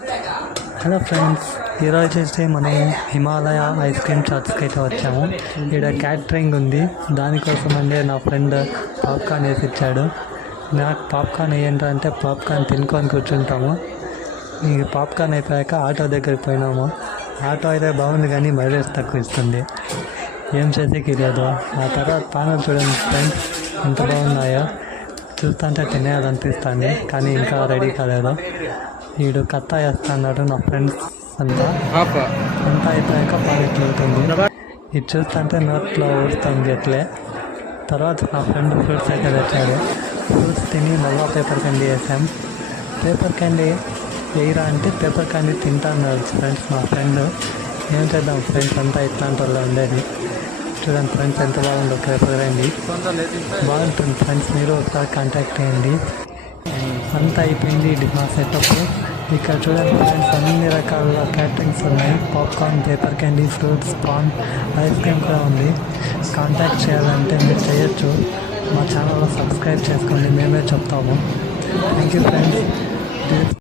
Hello friends, ఈరోజు చేస్తే మనం హిమాలయ ఐస్ క్రీమ్ షాప్స్కి అయితే వచ్చాము. ఇక్కడ క్యాటరింగ్ ఉంది, దానికోసం అంటే నా ఫ్రెండ్ పాప్కార్న్ వేసి ఇచ్చాడు. నాకు పాప్కార్న్ ఏంటంటే పాప్కార్న్ తినుకొని కూర్చుంటాము. ఈ పాప్కార్న్ అయిపోయాక ఆటో దగ్గరికి పోయినాము. ఆటో అయితే బాగుంది కానీ మైలేజ్ తక్కువ ఇస్తుంది, ఏం చేసేకి లేదు. ఆ తర్వాత పానలు చూడండి ఫ్రెండ్స్ ఎంత బాగున్నాయో, చూస్తుంటే తినేయాలనిపిస్తుంది కానీ ఇంకా రెడీ కాలేదు. వీడు కత్తా వేస్తున్నాడు నా ఫ్రెండ్స్ అంతా అయిపోయాక పాలెట్లు అవుతుంది. ఇది చూస్తుంటే నోట్లో ఊరుతుంది ఎట్లే. తర్వాత నా ఫ్రెండ్ ఫ్రూట్స్ అయితే తెచ్చాడు. ఫ్రూట్స్ తిని మళ్ళా పేపర్ క్యాండీ వేసాం. పేపర్ క్యాండీ వేయరా అంటే పేపర్ క్యాండీ తింటాన్నాడు ఫ్రెండ్స్ మా ఫ్రెండ్. ఏం చేద్దాం ఫ్రెండ్స్ అంతా ఇట్లాంటి వాళ్ళు ఉండేది. చూడండి ఫ్రెండ్స్ ఎంత బాగుందో పేపర్ క్యాండీ, బాగుంటుంది ఫ్రెండ్స్, మీరు ఒకసారి కాంటాక్ట్ చేయండి. అంతా అయిపోయింది ఇది మా సెటప్. ఇక్కడ చూడండి ఫ్రెండ్స్ అన్ని రకాల క్యాటరింగ్స్ ఉన్నాయి. Popcorn, paper candy, fruits, pan, ice cream కూడా ఉంది. కాంటాక్ట్ చేయాలంటే మీరు చేయొచ్చు. మా ఛానల్లో సబ్స్క్రైబ్ చేసుకోండి, మేమే చెప్తాము. Thank you friends.